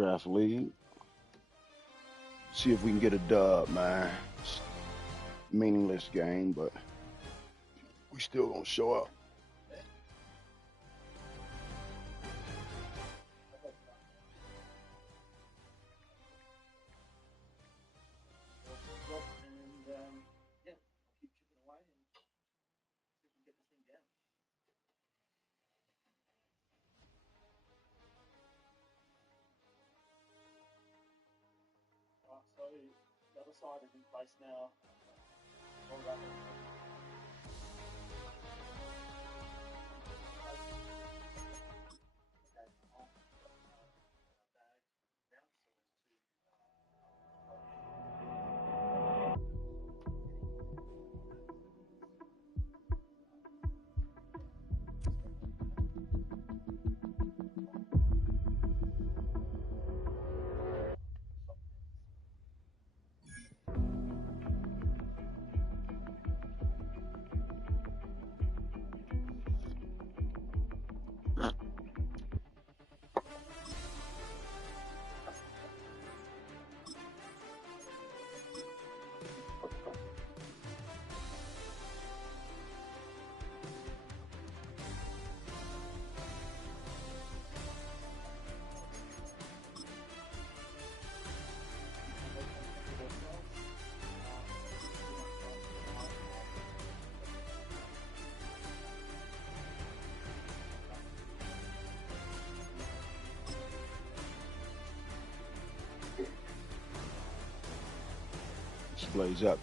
draft league. See if we can get a dub, man. It's a meaningless game, but we still gonna show up. So the other side is in place now. All right. Blaze up.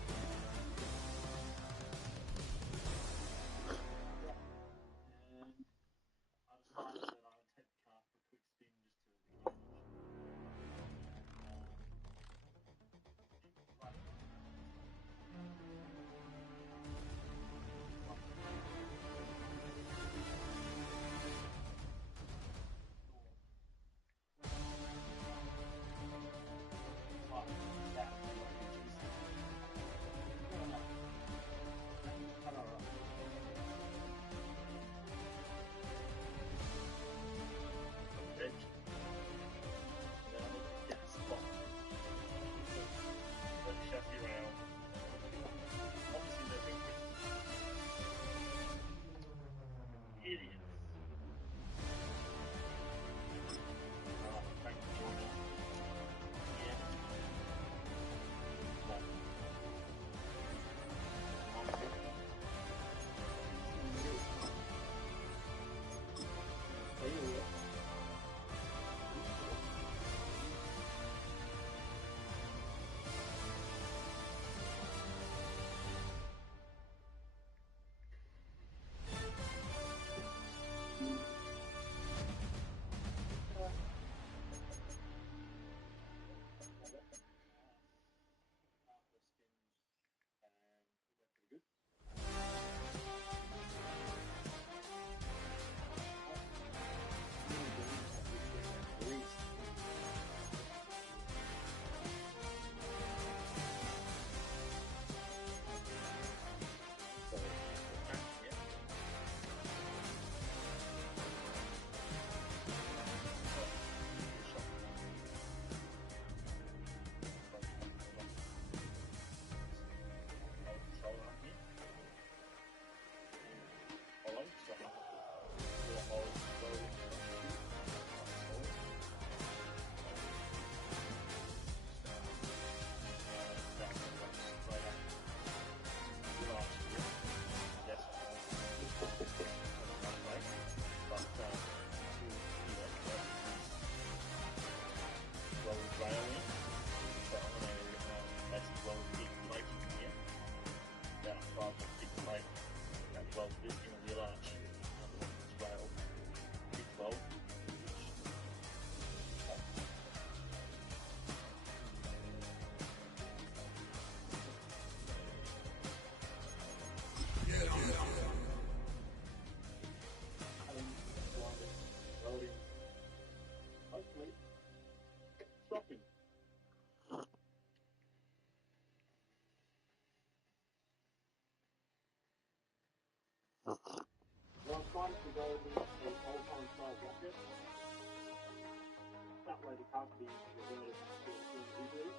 like the cock being really easily.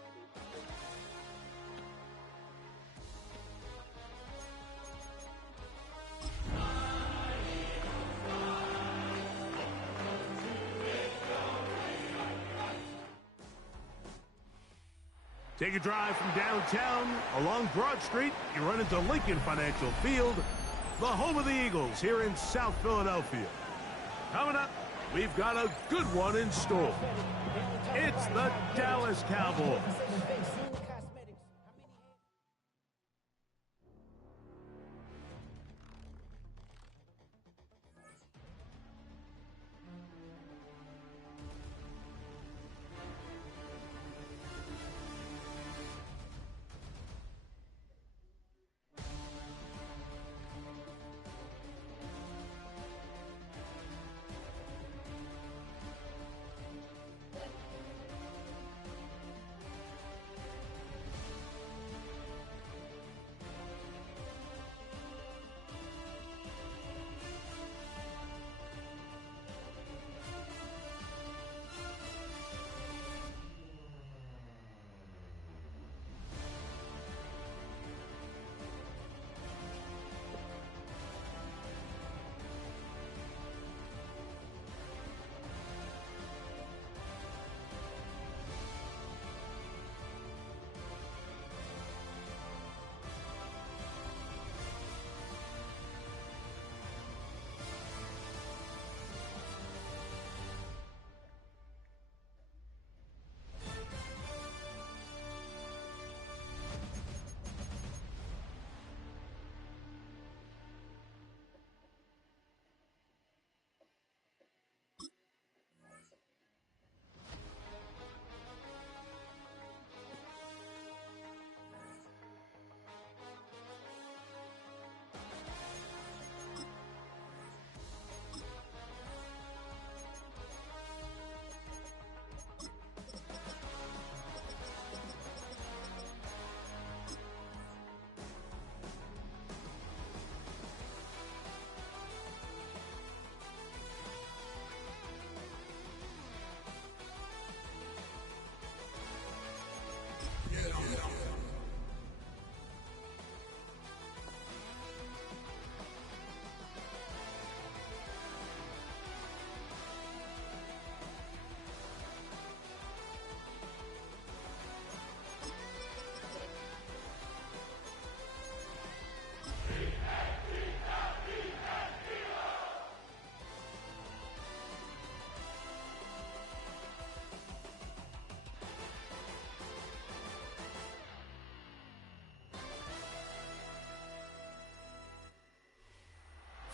Take a drive from downtown along Broad Street. You run into Lincoln Financial Field, the home of the Eagles here in South Philadelphia. Coming up, we've got a good one in store. It's the Dallas Cowboys.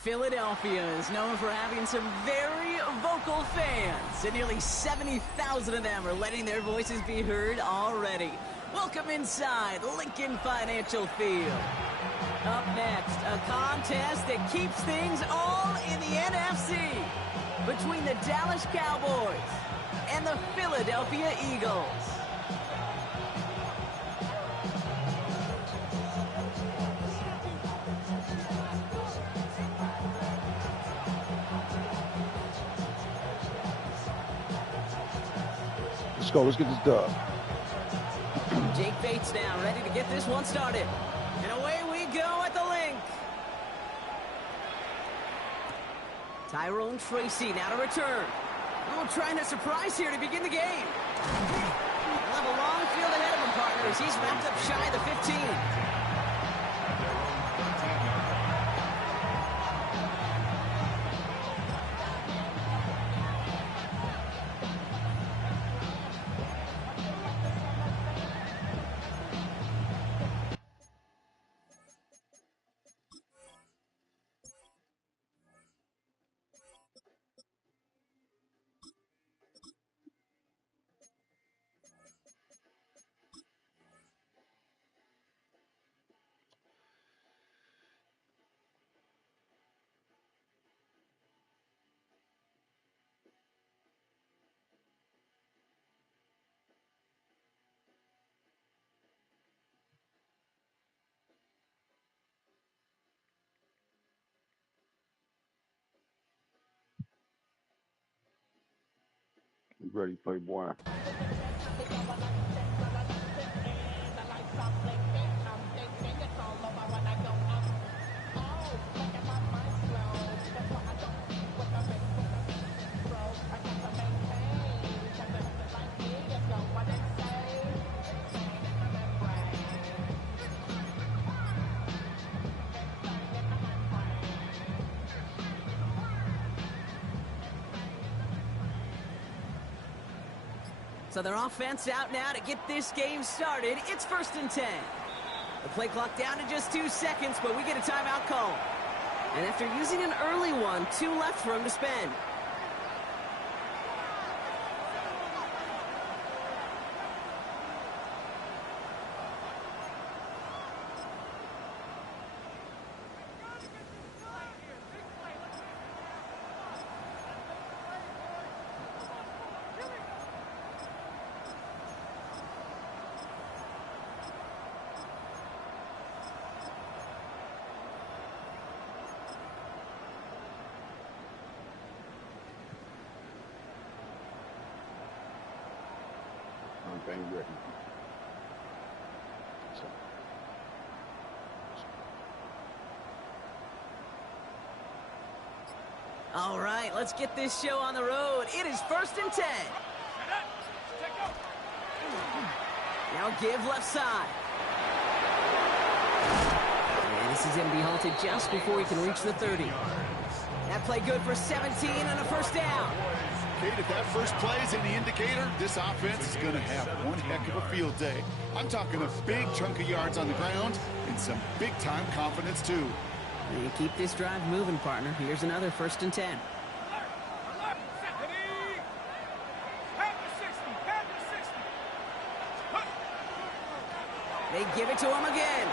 Philadelphia is known for having some very vocal fans, and nearly 70,000 of them are letting their voices be heard already. Welcome inside Lincoln Financial Field. Up next, a contest that keeps things all in the NFC between the Dallas Cowboys and the Philadelphia Eagles. Let's get this dub. Jake Bates now, ready to get this one started. And away we go at the link. Tyrone Tracy now to return. Oh, trying a surprise here to begin the game. He'll have a long field ahead of him, partners. He's wrapped up shy of the 15. ready, playboy. So their offense out now to get this game started. It's 1st and 10. The play clock down to just 2 seconds, but we get a timeout call. And after using an early one, 2 left for him to spend. Everything ready. So. All right, let's get this show on the road. It is 1st and 10. Now give left side. And this is going to be halted just before he can reach the 30. That play good for 17 and a first down. Kate, if that first play is any indicator, this offense is going to have one heck of a field day. I'm talking a big chunk of yards on the ground and some big-time confidence, too. You keep this drive moving, partner. Here's another 1st and 10. They give it to him again.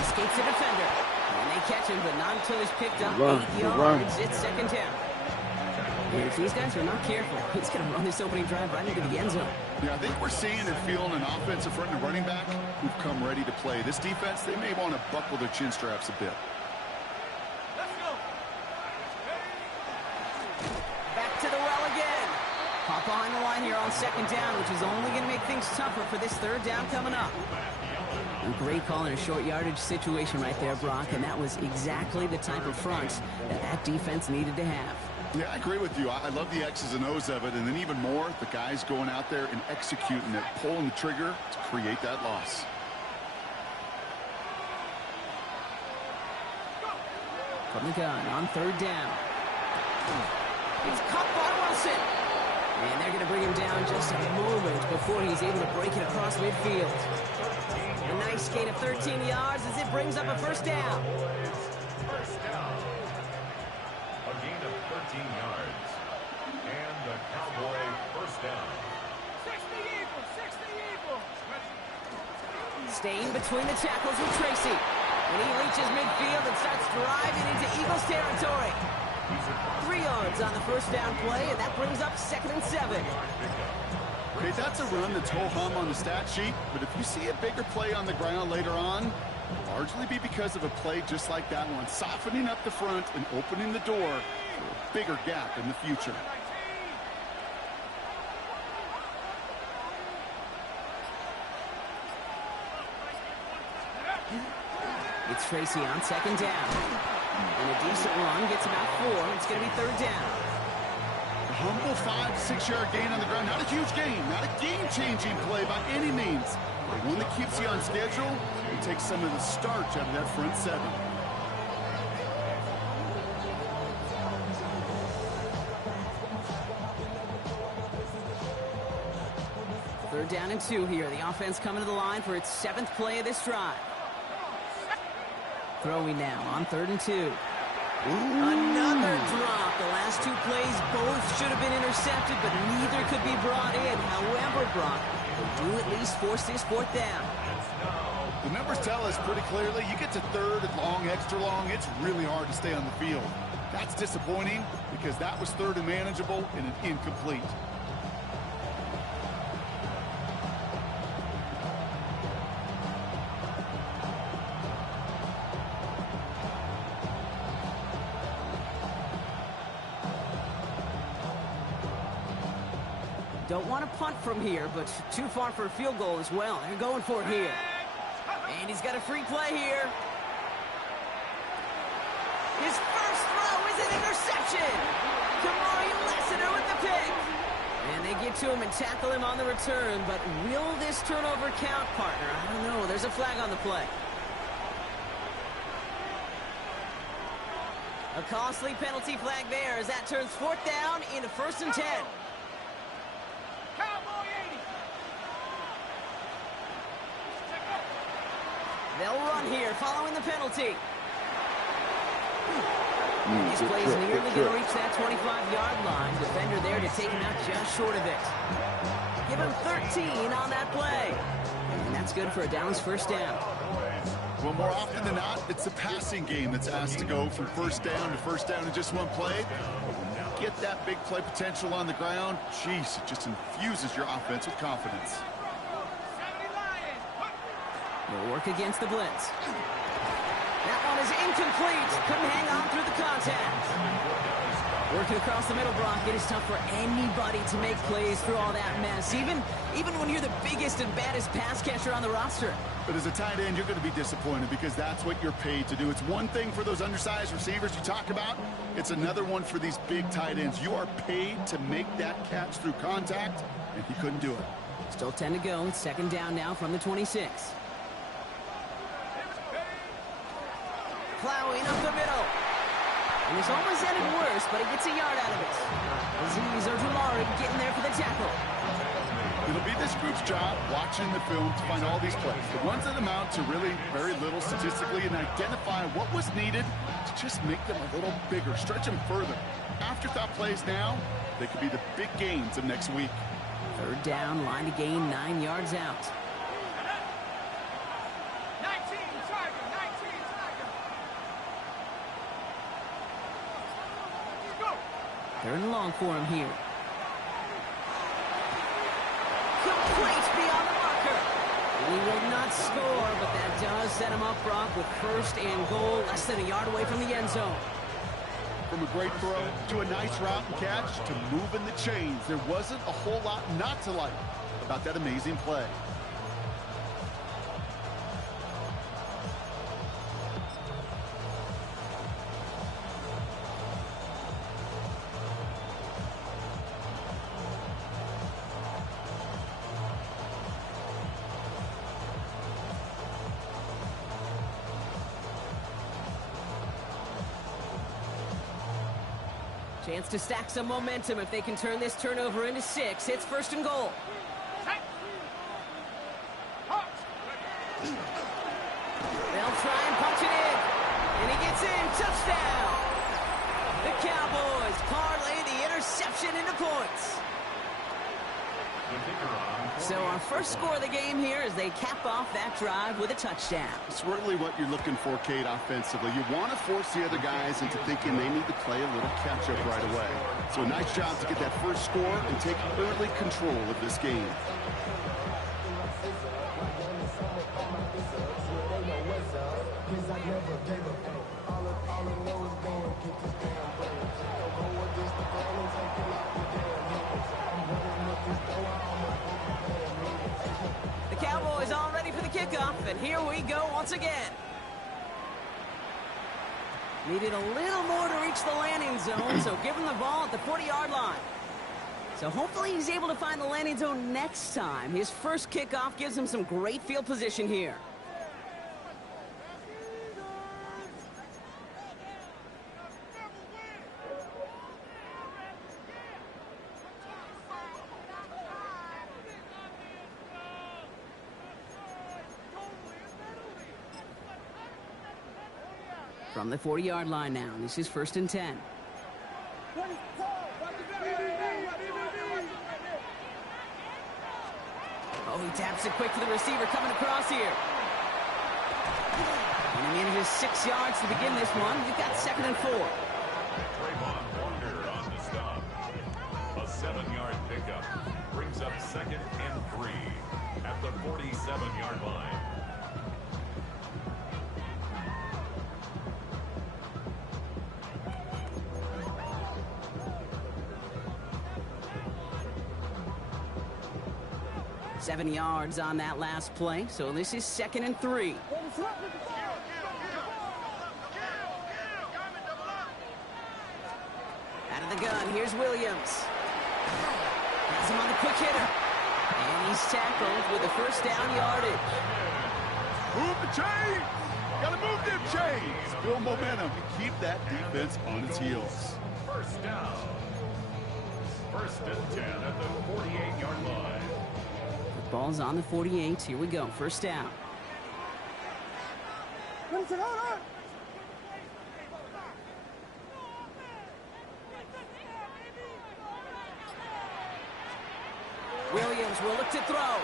Escapes the defender. And they catch him, but not until he's picked up 8 yards. It's 2nd down. And if these guys are not careful, he's going to run this opening drive right into the end zone. Yeah, I think we're seeing and feeling an offensive front and running back who've come ready to play. This defense, they may want to buckle their chin straps a bit. Back to the well again. Pop behind the line here on 2nd down, which is only going to make things tougher for this 3rd down coming up. A great call in a short yardage situation right there, Brock, and that was exactly the type of front that defense needed to have. Yeah, I agree with you. I love the X's and O's of it, and then even more, the guys going out there and executing it, pulling the trigger to create that loss. From the gun on 3rd down. It's caught by Wilson. And they're going to bring him down just a moment before he's able to break it across midfield. A nice gain of 13 yards as it brings up a 1st down. First down. A gain of 13 yards. And the Cowboy 1st down. 60 Eagles! Staying between the tackles with Tracy. When he reaches midfield and starts driving into Eagles territory. 3 yards on the 1st down play, and that brings up 2nd and 7. Okay, that's a run that's ho-hum on the stat sheet, but if you see a bigger play on the ground later on, it'll largely be because of a play just like that one, softening up the front and opening the door for a bigger gap in the future. It's Tracy on 2nd down. And a decent run gets about 4. It's going to be 3rd down. A humble 5-6 yard gain on the ground. Not a huge gain, not a game-changing play by any means, but one that keeps you on schedule and takes some of the starch out of that front 7. Third down and 2 here. The offense coming to the line for its 7th play of this drive. Throwing now on 3rd and 2. Another drop. The last 2 plays both should have been intercepted, but neither could be brought in. However, Brock, they do at least force this 4th down. The numbers tell us pretty clearly, you get to 3rd and long, extra long, it's really hard to stay on the field. That's disappointing because that was 3rd and manageable and an incomplete. Don't want to punt from here, but too far for a field goal as well. They're going for it here. And he's got a free play here. His first throw is an interception. Kamari Lessiter with the pick. And they get to him and tackle him on the return, but will this turnover count, partner? I don't know. There's a flag on the play. A costly penalty flag there as that turns 4th down into 1st and 10. They'll run here following the penalty. This play is nearly going to reach that 25-yard line. Defender there to take him out just short of it. Give him 13 on that play. And that's good for a Dallas 1st down. Well, more often than not, it's a passing game that's asked to go from 1st down to 1st down in just one play. Get that big play potential on the ground. Jeez, it just infuses your offense with confidence. They'll work against the blitz. That one is incomplete. Couldn't hang on through the contact. Working across the middle, Brock, it is tough for anybody to make plays through all that mess, even when you're the biggest and baddest pass catcher on the roster. But as a tight end, you're going to be disappointed because that's what you're paid to do. It's one thing for those undersized receivers you talk about. It's another one for these big tight ends. You are paid to make that catch through contact, and he couldn't do it. Still 10 to go. It's 2nd down now from the 26. Plowing up the middle. And it's almost ended worse, but he gets a yard out of it. Aziz Ojulari getting there for the tackle. It'll be this group's job watching the film to find all these plays, the ones that amount to really very little statistically, and identify what was needed to just make them a little bigger, stretch them further. Afterthought plays now, they could be the big gains of next week. 3rd down, line to gain 9 yards out. 19, Tiger, 19, Tiger. Go. 3rd and long for him here. Complete beyond the marker. He will not score, but that does set him up, Brock, with 1st and goal, less than a yard away from the end zone. From a great throw to a nice route and catch to moving the chains, there wasn't a whole lot not to like about that amazing play. Chance to stack some momentum if they can turn this turnover into 6. It's 1st and goal. They'll try and punch it in. And he gets in. Touchdown. The Cowboys parlay the interception into points. So our first score of the game here as they cap off that drive with a touchdown. It's really what you're looking for, Kate, offensively. You want to force the other guys into thinking they need to play a little catch-up right away. So a nice job to get that first score and take early control of this game. The Cowboys all ready for the kickoff, and here we go once again. Needed a little more to reach the landing zone, so give him the ball at the 40-yard line. So hopefully he's able to find the landing zone next time. His first kickoff gives him some great field position here. From the 40-yard line now, this is 1st and 10. Oh, he taps it quick to the receiver coming across here. And he manages 6 yards to begin this one. We've got 2nd and 4. Trayvon Walker on the stop. A 7-yard pickup brings up 2nd and 3 at the 47-yard line. 7 yards on that last play, so this is 2nd and 3. Out of the gun, here's Williams. Has him on the quick hitter. And he's tackled with a first down yardage. Move the chains! Gotta move them chains! Build momentum and keep that defense on its heels. First down. 1st and 10 at the 48-yard line. The ball's on the 48. Here we go. First down. Williams will look to throw.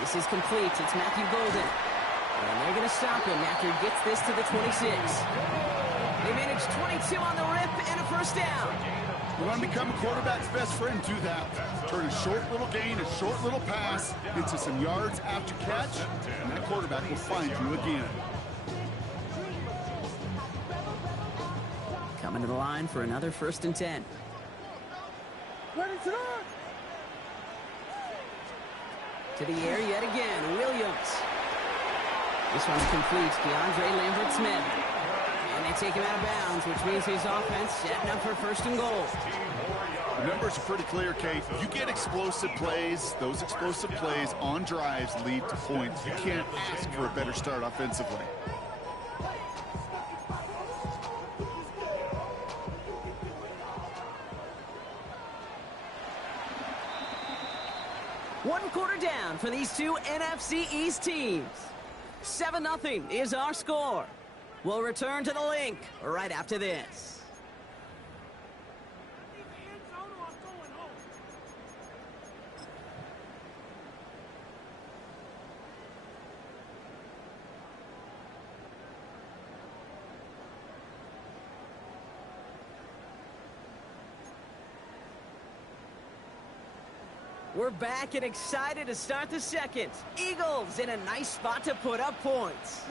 This is complete. It's Matthew Golden. And they're going to stop him after he gets this to the 26. They manage 22 on the rip and a first down. You want to become a quarterback's best friend, do that. Turn a short little gain, a short little pass into some yards after catch, and that quarterback will find you again. Coming to the line for another 1st and 10. To the air yet again, Williams. This one's complete. DeAndre Lambert-Smith. And they take him out of bounds, which means his offense setting up for 1st and goal. The numbers are pretty clear, Kate. You get explosive plays. Those explosive plays on drives lead to points. You can't ask for a better start offensively. One quarter down for these two NFC East teams. 7-0 is our score. We'll return to the link right after this. We're back and excited to start the second. Eagles in a nice spot to put up points.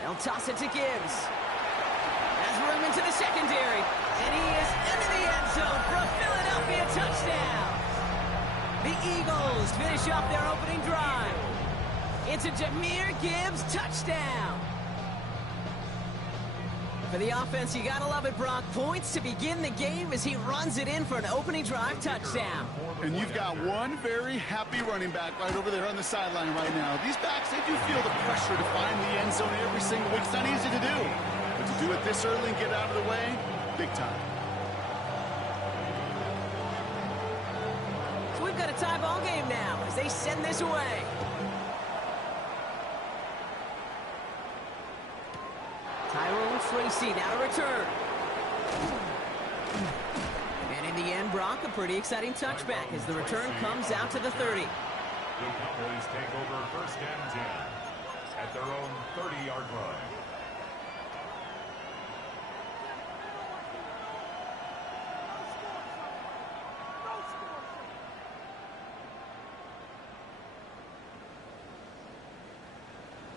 They'll toss it to Gibbs. Has room into the secondary. And he is into the end zone for a Philadelphia touchdown. The Eagles finish off their opening drive. It's a Jahmyr Gibbs touchdown. For the offense, you gotta love it, Brock. Points to begin the game as he runs it in for an opening drive touchdown. And you've got one very happy running back right over there on the sideline right now. These backs, they do feel the pressure to find the end zone every single week. It's not easy to do. But to do it this early and get out of the way, big time. So we've got a tie ball game now as they send this away. Tyrone Tracy now to return. And in the end, Brock, a pretty exciting touchback as the return comes out to the 30. The Cowboys take over 1st and 10 at their own 30-yard line.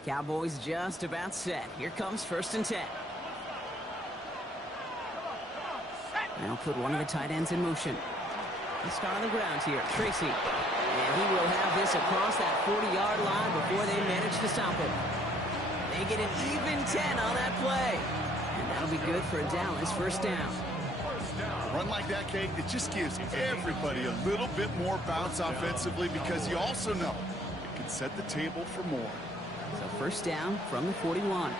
Cowboys just about set. Here comes 1st and 10. Now put one of the tight ends in motion. Let's start on the ground here. Tracy. And he will have this across that 40-yard line before they manage to stop him. They get an even 10 on that play. And that'll be good for a Dallas 1st down. A run like that, Kate, it just gives everybody a little bit more bounce offensively because you also know it can set the table for more. So 1st down from the 41.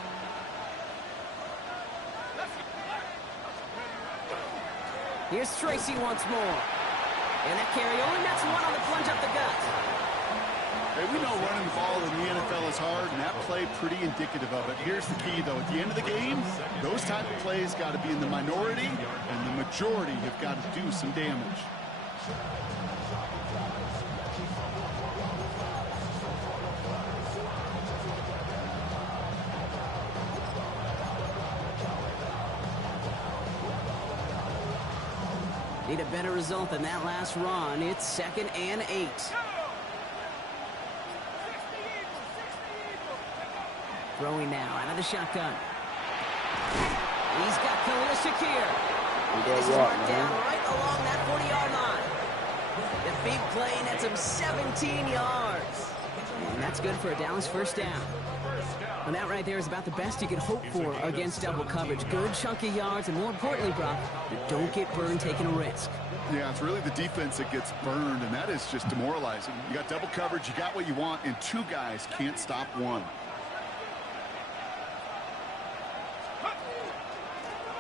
Here's Tracy once more. And that carry only nets one on the plunge up the gut. Hey, we know running the ball in the NFL is hard, and that play pretty indicative of it. Here's the key, though. At the end of the game, those type of plays got to be in the minority, and the majority have got to do some damage. Need a better result than that last run. It's 2nd and 8. Throwing now out of the shotgun. He's got Khalil Shakir. This is marked down right along that 40-yard line. The big play nets him 17 yards. And that's good for a Dallas first down. And that right there is about the best you can hope for against double coverage. Good chunky yards, and more importantly, Brock, you don't get burned taking a risk. Yeah, it's really the defense that gets burned, and that is just demoralizing. You got double coverage, you got what you want, and two guys can't stop one.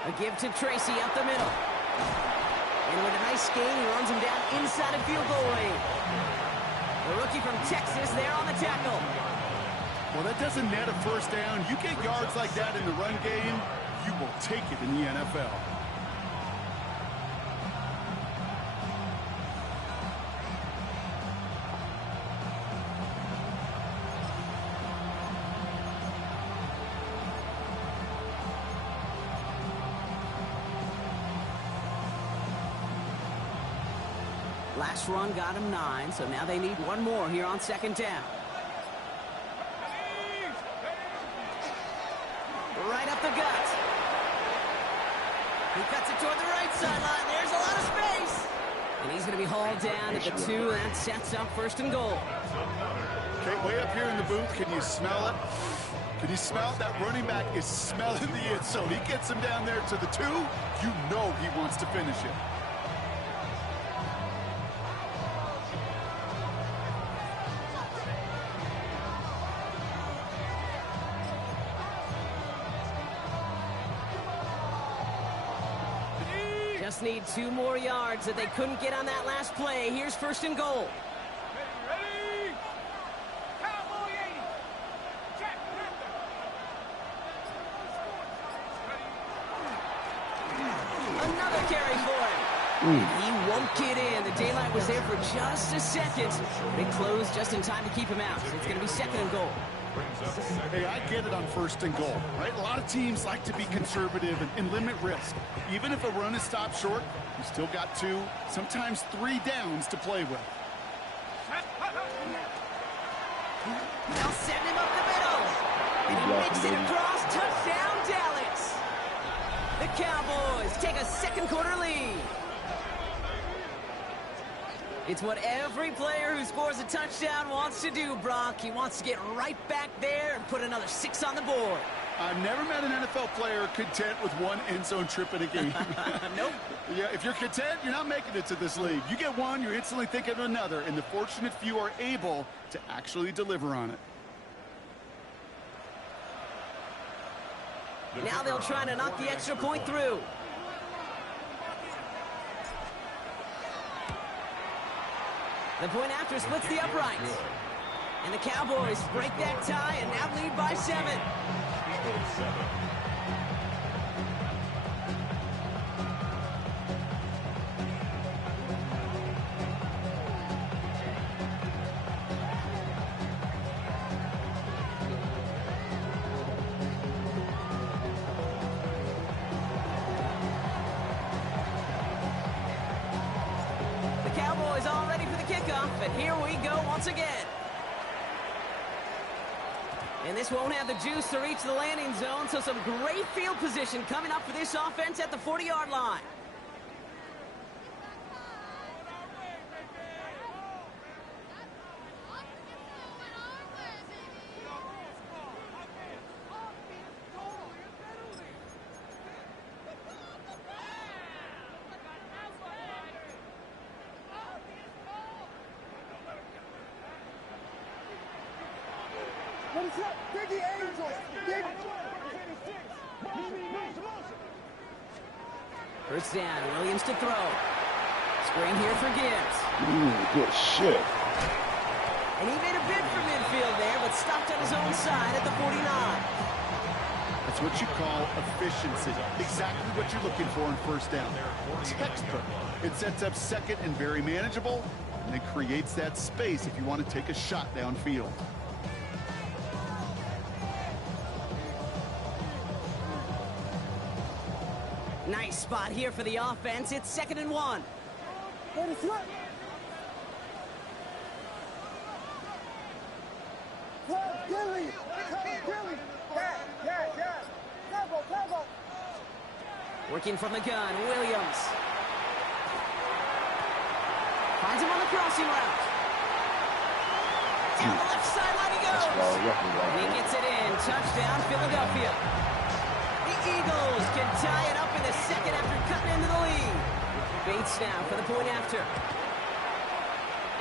A give to Tracy up the middle. And with a nice gain, he runs him down inside of field goal range. The rookie from Texas there on the tackle. Well, that doesn't net a first down. You get yards like that in the run game, you will take it in the NFL. Last run got him 9, so now they need one more here on second down. Right up the gut. He cuts it toward the right sideline. There's a lot of space. And he's going to be hauled down at the 2. That sets up first and goal. Okay, way up here in the booth, can you smell it? Can you smell it? That running back is smelling the end zone. He gets him down there to the 2. You know he wants to finish it. Just need 2 more yards that they couldn't get on that last play. Here's first and goal. Ready? Cowboy 80. Check. Another carry for him. And he won't get in. The daylight was there for just a second, but it closed just in time to keep him out. So it's going to be second and goal. Hey, I get it on first and goal, right? A lot of teams like to be conservative and limit risk. Even if a run is stopped short, you still got 2, sometimes 3 downs to play with. They'll send him up the middle. And he makes it across. Touchdown, Dallas. The Cowboys take a second quarter lead. It's what every player who scores a touchdown wants to do, Brock. He wants to get right back there and put another 6 on the board. I've never met an NFL player content with 1 end zone trip in a game. Nope. Yeah, if you're content, you're not making it to this league. You get 1, you're instantly thinking of another, and the fortunate few are able to actually deliver on it. Now they'll try to knock the extra point through. The point after splits the uprights. And the Cowboys break that tie and now lead by 7. Cowboys all ready for the kickoff, and here we go once again. And this won't have the juice to reach the landing zone, so some great field position coming up for this offense at the 40-yard line. First down, Williams to throw. Screen here for Gibbs. Good shit. And he made a bid for midfield there, but stopped on his own side at the 49. That's what you call efficiency. Exactly what you're looking for in first down. Textbook. It sets up second and very manageable, and it creates that space if you want to take a shot downfield. Nice spot here for the offense. It's 2nd and 1. Working from the gun, Williams. Finds him on the crossing route. Down the left sideline he goes. And he gets it in. Touchdown, Philadelphia. The Eagles can tie it up in the second after cutting into the lead. Bates now for the point after.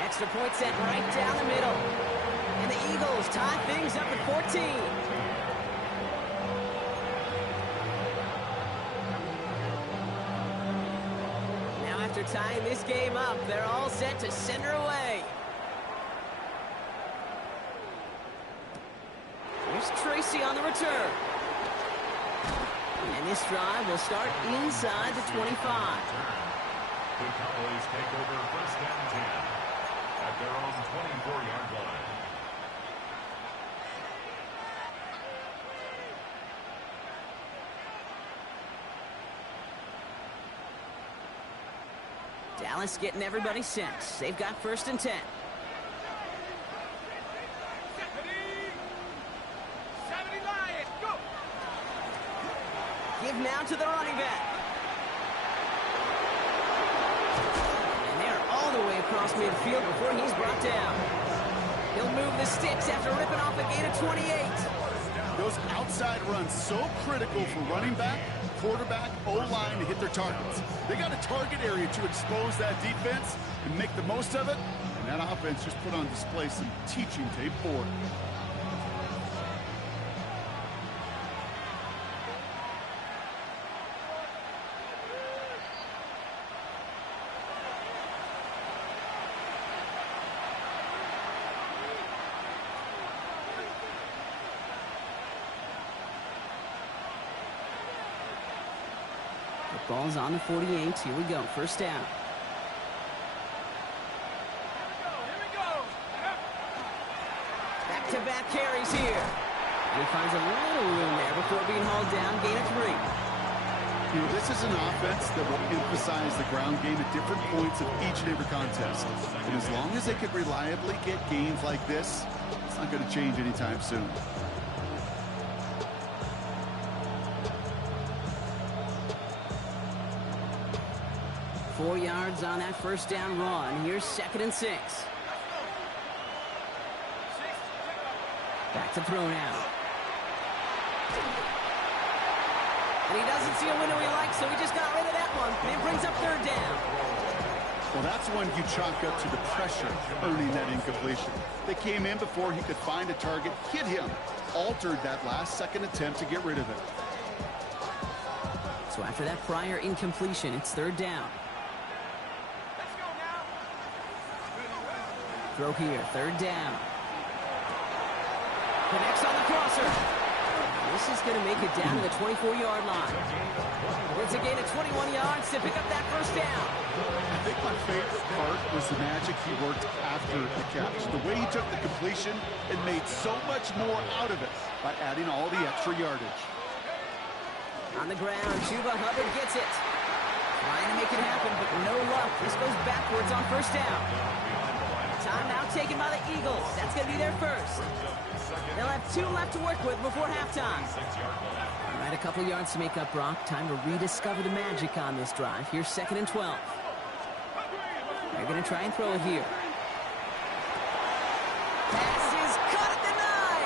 Extra point set right down the middle. And the Eagles tie things up at 14. Now after tying this game up, they're all set to send her away. Here's Tracy on the return. And this drive will start inside the 25. The Cowboys take over first and 10 at their own 24-yard line. Dallas getting everybody set. They've got first and 10. Give now to the running back. And they're all the way across midfield before he's brought down. He'll move the sticks after ripping off a gain of 28. Those outside runs so critical for running back, quarterback, O-line to hit their targets. They got a target area to expose that defense and make the most of it. And that offense just put on display some teaching tape for it. Ball's on the 48. Here we go. First down. Back-to-back carries here. And he finds a little room there before being hauled down. Gain of 3. You know, this is an offense that will emphasize the ground game at different points of each and every contest. And as long as they can reliably get gains like this, it's not going to change anytime soon. Four yards on that first down run. Here's second and 6. Back to throw now. And he doesn't see a window he likes, so he just got rid of that one. And it brings up third down. Well, that's one you chalk up to the pressure earning that incompletion. They came in before he could find a target, hit him, altered that last second attempt to get rid of it. So after that prior incompletion, it's third down. Throw here, third down. Connects on the crosser. This is going to make it down to the 24-yard line. It's a gain of 21 yards to pick up that first down. I think my favorite part was the magic he worked after the catch. The way he took the completion and made so much more out of it by adding all the extra yardage. On the ground, Chuba Hubbard gets it. Trying to make it happen, but no luck. This goes backwards on first down. Timeout taken by the Eagles. That's going to be their first. They'll have 2 left to work with before halftime. All right, a couple yards to make up, Brock. Time to rediscover the magic on this drive. Here's second and 12. They're going to try and throw it here. Pass is caught at the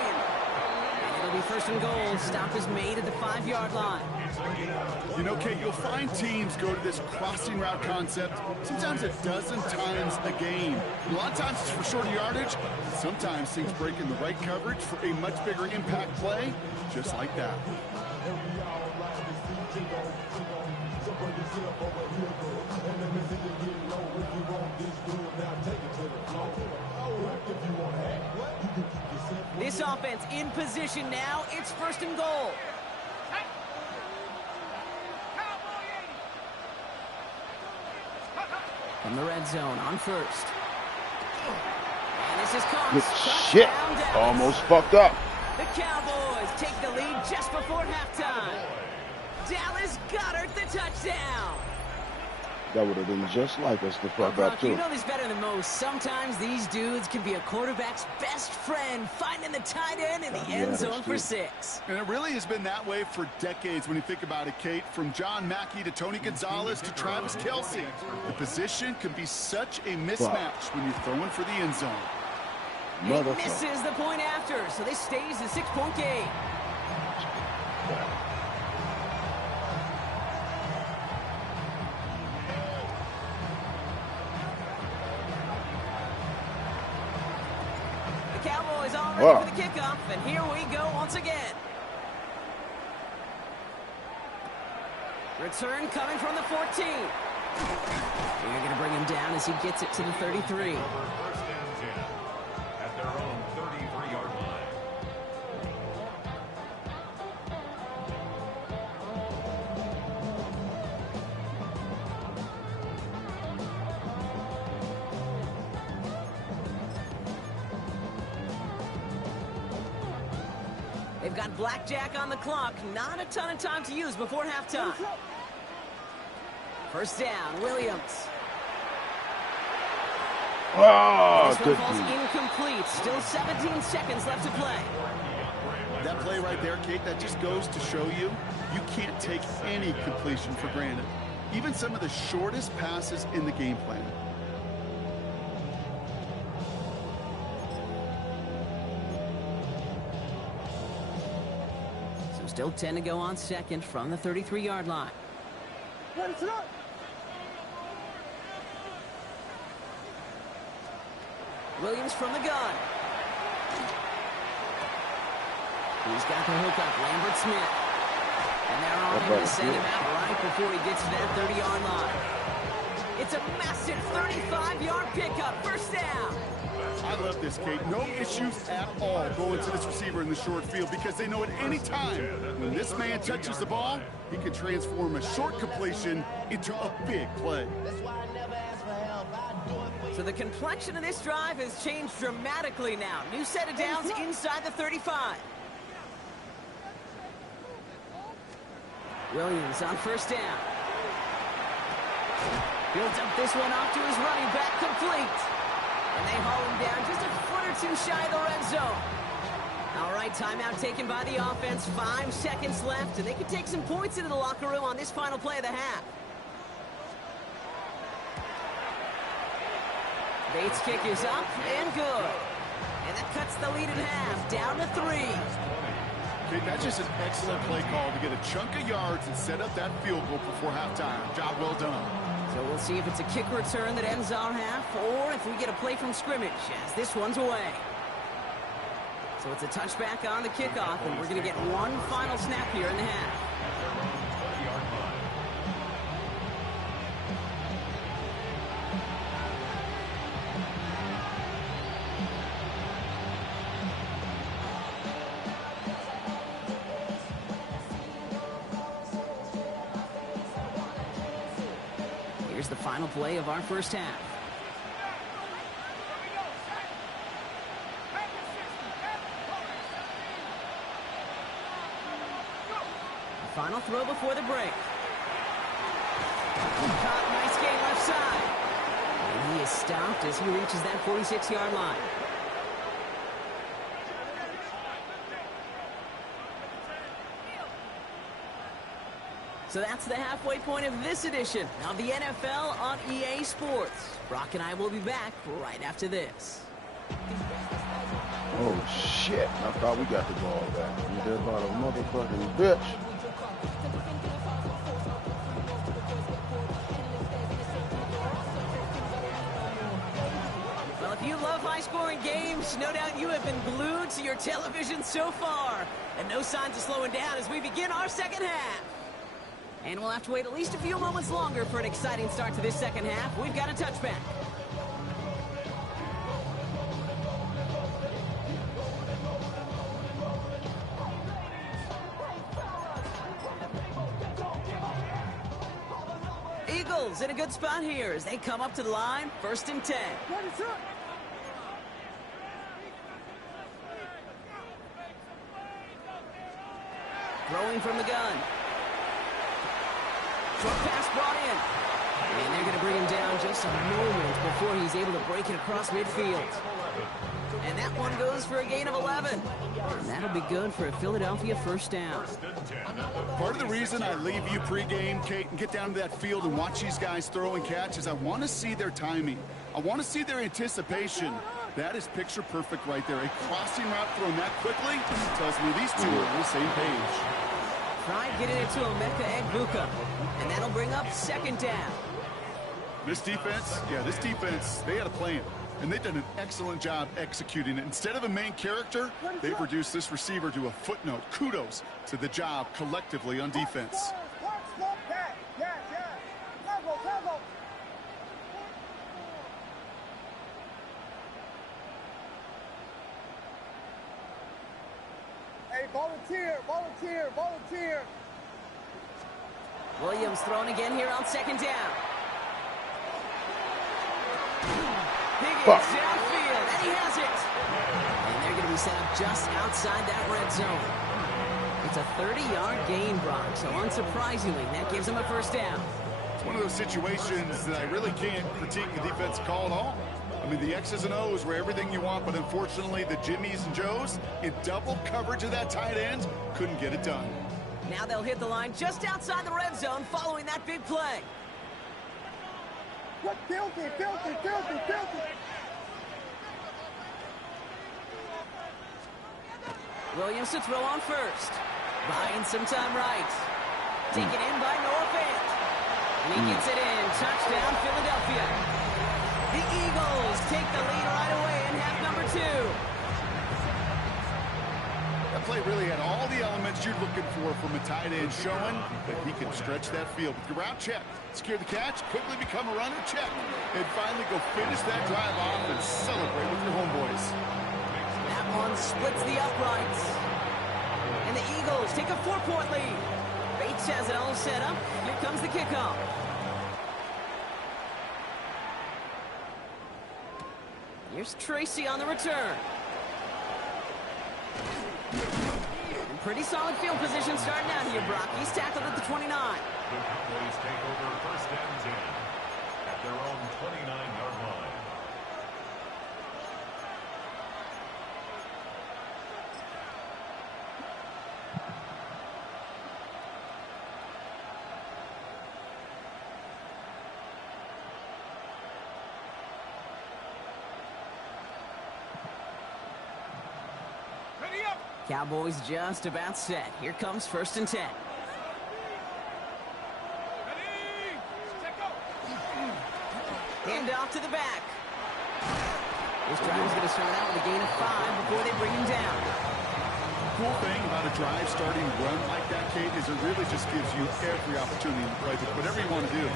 9. And it'll be first and goal. Stop is made at the 5-yard line. You know, Kate, you'll find teams go to this crossing route concept sometimes a dozen times a game. A lot of times it's for shorter yardage. Sometimes things break in the right coverage for a much bigger impact play, just like that. This offense in position now. It's first and goal. From the red zone on first. And this is caught. Good shit. Almost fucked up. The Cowboys take the lead just before halftime. Dallas Goedert the touchdown. That would have been just like us to fuck Brock, up too. you know this better than most. Sometimes these dudes can be a quarterback's best friend, finding the tight end in the end zone for 6. And it really has been that way for decades when you think about it, Kate. From John Mackey to Tony Gonzalez to Travis Kelce. The position can be such a mismatch when you're throwing for the end zone. He misses the point after, so this stays a 6-point game. The Cowboys all ready for the kickoff, and here we go once again. Return coming from the 14. They're going to bring him down as he gets it to the 33. First and 10 at their own 33-yard line. They've got blackjack on the clock. Not a ton of time to use before halftime. First down, Williams. Oh, This good one falls D. incomplete. Still 17 seconds left to play. That play right there, Kate, that just goes to show you can't take any completion for granted. Even some of the shortest passes in the game plan. So still 10 to go on second from the 33-yard line. Williams from the gun. He's got the hook up, Lambert Smith. And they're on him to send him out right before he gets to that 30-yard line. It's a massive 35-yard pickup, first down. I love this, Kate. No issues at all going to this receiver in the short field because they know at any time when this man touches the ball, he can transform a short completion into a big play. So the complexion of this drive has changed dramatically now. New set of downs inside the 35. Williams on first down. Builds up this one off to his running back, complete. And they haul him down just a foot or two shy of the red zone. All right, timeout taken by the offense. 5 seconds left, and they can take some points into the locker room on this final play of the half. Bates' kick is up and good. And that cuts the lead in half, down to 3. Okay, that's just an excellent play call to get a chunk of yards and set up that field goal before halftime. Job well done. So we'll see if it's a kick return that ends our half or if we get a play from scrimmage as this one's away. So it's a touchback on the kickoff, and we're going to get one final snap here in the half. Here's the final play of our first half. The final throw before the break. Caught, nice game left side. And he is stopped as he reaches that 46-yard line. So that's the halfway point of this edition of the NFL on EA Sports. Brock and I will be back right after this. Oh, shit. I thought we got the ball back. You did about a motherfucking bitch. Well, if you love high-scoring games, no doubt you have been glued to your television so far. And no signs of slowing down as we begin our second half. And we'll have to wait at least a few moments longer for an exciting start to this second half. We've got a touchback. Eagles in a good spot here as they come up to the line, 1st and 10. Throwing from the gun. Short pass brought in. And they're going to bring him down just a moment before he's able to break it across midfield. And that one goes for a gain of 11. And that'll be good for a Philadelphia first down. Part of the reason I leave you pregame, Kate, and get down to that field and watch these guys throw and catch is I want to see their timing. I want to see their anticipation. That is picture perfect right there. A crossing route thrown that quickly tells me these two are on the same page. Try getting it to Emeka Egbuka. And that'll bring up second down. This defense, they had a plan. And they've done an excellent job executing it. Instead of a main character, they've reduced this receiver to a footnote. Kudos to the job collectively on defense. Hey, volunteer. Williams throwing again here on second down. Higgins downfield, and he has it. And they're going to be set up just outside that red zone. It's a 30-yard gain, Brock, so unsurprisingly, that gives them a first down. It's one of those situations that I really can't critique the defense call at all. I mean, the X's and O's were everything you want, but unfortunately, the Jimmies and Joes, in double coverage of that tight end, couldn't get it done. Now they'll hit the line just outside the red zone following that big play. Filthy. Williams to throw on first. Buying some time right. Taken in by Noah Fant. And he gets it in. Touchdown, Philadelphia. The Eagles take the lead right away in half number 2. That play really had all the elements you're looking for from a tight end, showing that he can stretch that field. With your route check, secure the catch, quickly become a runner, check, and finally go finish that drive off and celebrate with your homeboys. That one splits the uprights. And the Eagles take a 4-point lead. Bates has it all set up. Here comes the kickoff. Here's Tracy on the return. And pretty solid field position starting out here, Brock. He's tackled at the 29. The Cowboys take over first and 10 at their own 29-yard line. Cowboys just about set. Here comes first and 10. Hand off to the back. This drive is going to start out with a gain of 5 before they bring him down. Cool thing about a drive starting run like that, Kate, is it really just gives you every opportunity to play with whatever you want to do.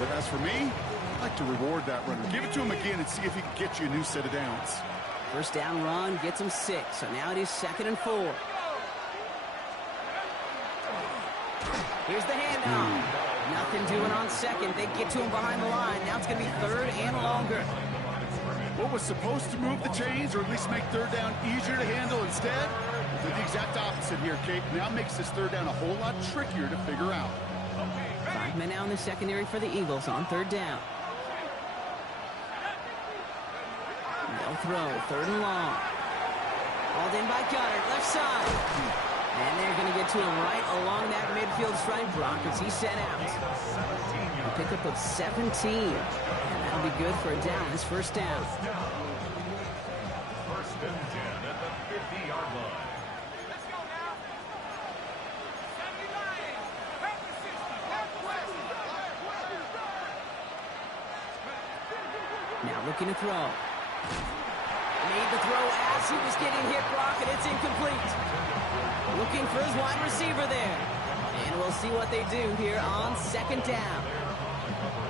But as for me, I like to reward that runner. Give it to him again and see if he can get you a new set of downs. First down run gets him 6, so now it is 2nd and 4. Here's the handoff. Nothing doing on second. They get to him behind the line. Now it's going to be 3rd and longer. What was supposed to move the chains or at least make 3rd down easier to handle instead? Did the exact opposite here, Kate. Now makes this 3rd down a whole lot trickier to figure out. 5 men now in the secondary for the Eagles on 3rd down. No throw, 3rd and long. Hauled in by Goddard, left side. And they're going to get to him right along that midfield stripe, Brock, as he's set out. A pickup of 17. And that'll be good for a down, his first down. First and 10 at the 50-yard line. Now looking to throw. Made the throw as he was getting hit, Brock, and it's incomplete. Looking for his wide receiver there. And we'll see what they do here on 2nd down.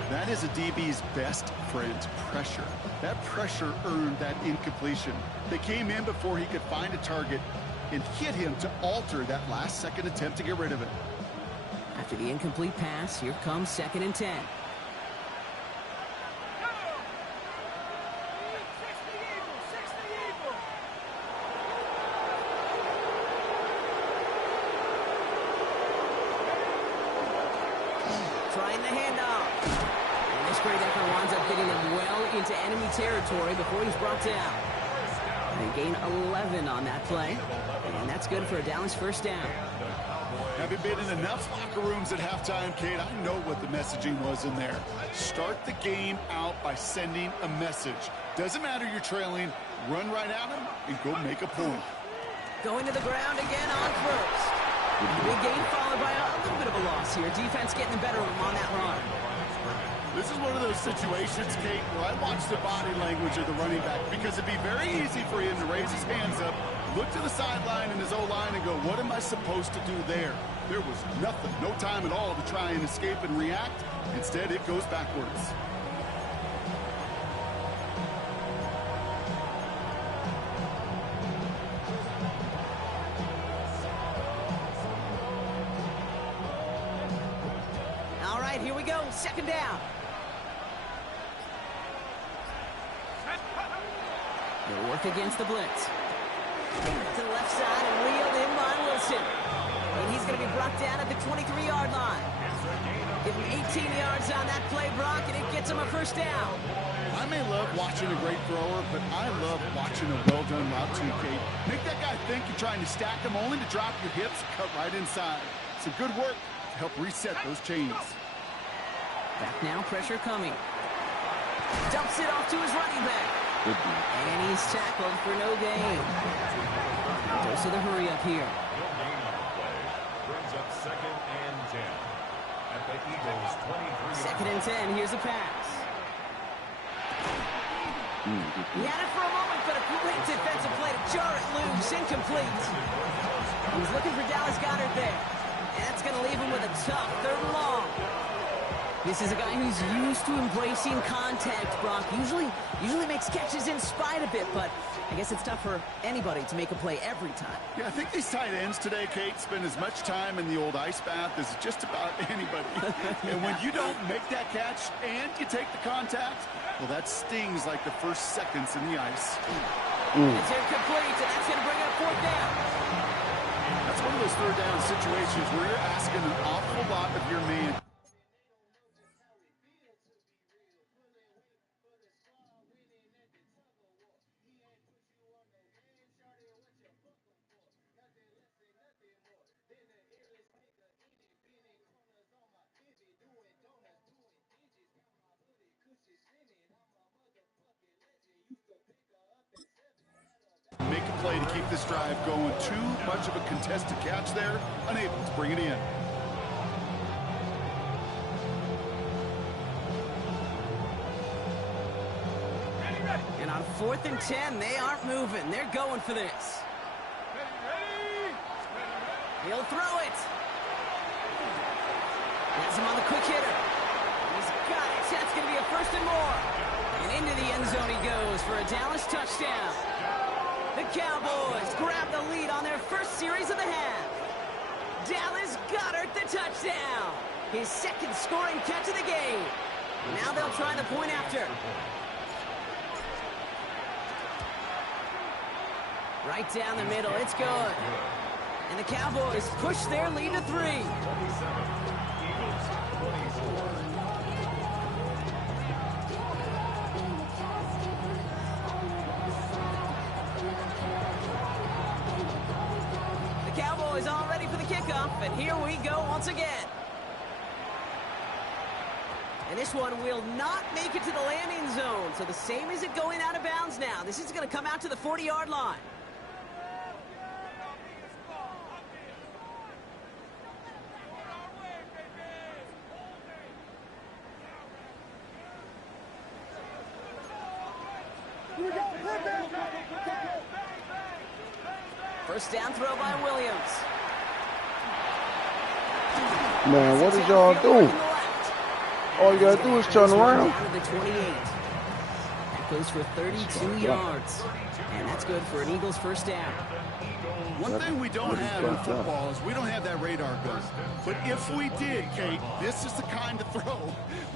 That is a DB's best friend, pressure. That pressure earned that incompletion. They came in before he could find a target and hit him to alter that last-second attempt to get rid of it. After the incomplete pass, here comes 2nd and 10. Trying the handoff. this great effort winds up getting him well into enemy territory before he's brought down. They gain 11 on that play, and that's good for a Dallas first down. Having been in enough locker rooms at halftime, Kate, I know what the messaging was in there. Start the game out by sending a message. Doesn't matter you're trailing, run right at him and go make a point. Going to the ground again on first. Big gain followed by a little bit of a loss here. Defense getting the better of him on that run. This is one of those situations, Kate, where I watch the body language of the running back because it'd be very easy for him to raise his hands up, look to the sideline in his O-line and go, what am I supposed to do there? There was nothing, no time at all to try and escape and react. Instead, it goes backwards. All right, here we go. Second down. They'll work against the blitz. To the left side and wheeled in by Wilson. And he's going to be brought down at the 23-yard line. Give him 18 yards on that play, Brock, and it gets him a first down. I may love watching a great thrower, but I love watching a well-done route too, Kate. Make that guy think you're trying to stack him only to drop your hips, cut right inside. Some good work to help reset those chains. Back now, pressure coming. Dumps it off to his running back. And he's tackled for no gain. Dose of the hurry up here. Brings up 2nd and 10 at the Eagles' 23. 2nd and 10. Here's the pass. He had it for a moment, but a great defensive play to jar it loose. Incomplete. He's looking for Dallas Goedert there. And that's going to leave him with a tough 3rd and long. This is a guy who's used to embracing contact, Brock. Usually makes catches in spite of it, but I guess it's tough for anybody to make a play every time. Yeah, I think these tight ends today, Kate, spend as much time in the old ice bath as just about anybody. And when you don't make that catch and you take the contact, well, that stings like the first seconds in the ice. It's incomplete, and that's going to bring up 4th down. That's one of those 3rd down situations where you're asking an awful lot of your man. Make a play to keep this drive going. Too much of a contested catch there. Unable to bring it in. And on 4th and 10, they aren't moving. They're going for this. He'll throw it. Has him on the quick hitter. He's got it. That's going to be a 1st and more. And into the end zone he goes for a Dallas touchdown. The Cowboys grab the lead on their first series of the half. Dallas Goedert the touchdown. His 2nd scoring catch of the game. Now they'll try the point after. Right down the middle. It's good. And the Cowboys push their lead to 3. Cowboys all ready for the kickoff, and here we go once again. And this one will not make it to the landing zone, so the same as it going out of bounds now. This is going to come out to the 40-yard line. First down throw by Williams. Man, what did y'all do? All you gotta do is turn around. Down to the 28. That goes for 32 yards. And that's good for an Eagles first down. One thing we don't have in football is we don't have that radar gun. But if we did, Kate, this is the kind of throw,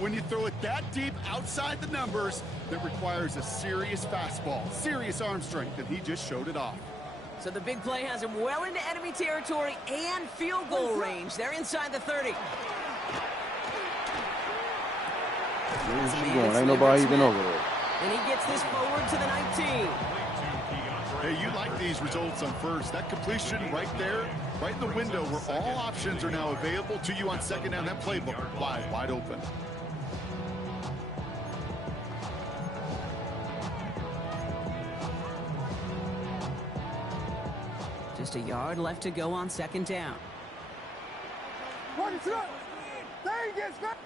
when you throw it that deep outside the numbers, that requires a serious fastball, serious arm strength, and he just showed it off. So the big play has him well into enemy territory and field goal range. They're inside the 30. Has a Where's she man going? that's Ain't never nobody even met. over there. And he gets this forward to the 19. Hey, you like these results on first. That completion right there, right in the window where all options are now available to you on second down. That playbook wide open. Just a yard left to go on second down. What is up? Dang it, stop.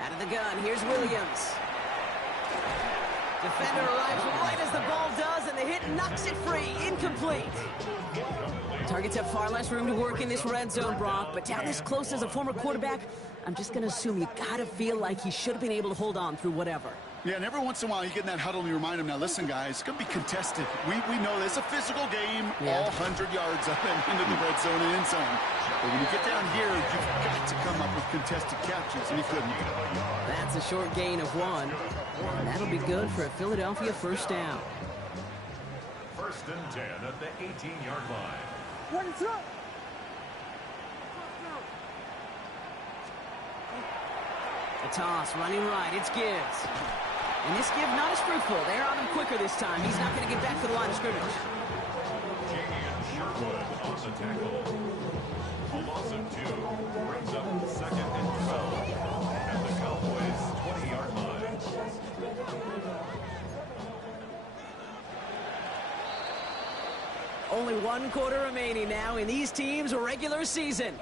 Out of the gun, here's Williams. Defender arrives right as the ball does, and the hit knocks it free. Incomplete. Targets have far less room to work in this red zone, Brock, but down this close as a former quarterback, I'm just going to assume you got to feel like he should have been able to hold on through whatever. Yeah, and every once in a while you get in that huddle and you remind them, now listen, guys, it's going to be contested. We know this. It's a physical game, all 100 yards up and into the red zone and end zone. But when you get down here, you've got to come up with contested catches, and he couldn't. That's a short gain of 1, and that'll be good for a Philadelphia first down. First and 10 at the 18-yard line. What is up? The toss, running right, it's Gibbs. And this give not as fruitful. They're on him quicker this time. He's not going to get back to the line of scrimmage. Sherwood on the tackle. A loss of 2 brings up second and 12 at the Cowboys' 20-yard line. Only 1 quarter remaining now in these teams' regular season.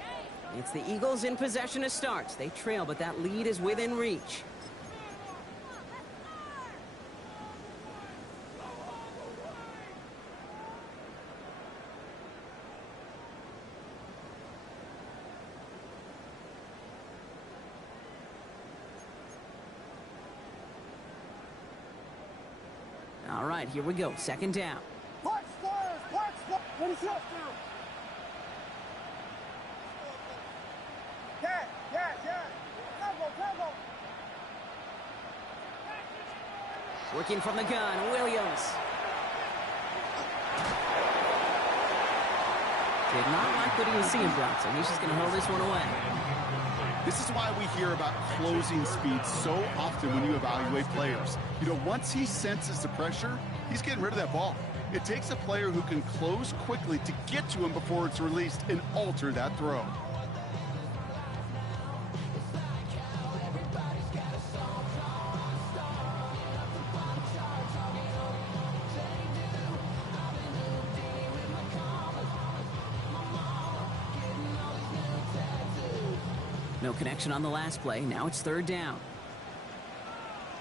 It's the Eagles in possession to start. They trail, but that lead is within reach. All right, here we go. Second down. Watch stars, watch stars. What is up? Yeah. Combo. Working from the gun, Williams. Did not like what he was seeing, Bronson. He's just going to hold this one away. This is why we hear about closing speed so often when you evaluate players. You know, once he senses the pressure, he's getting rid of that ball. It takes a player who can close quickly to get to him before it's released and alter that throw. No connection on the last play. Now it's third down.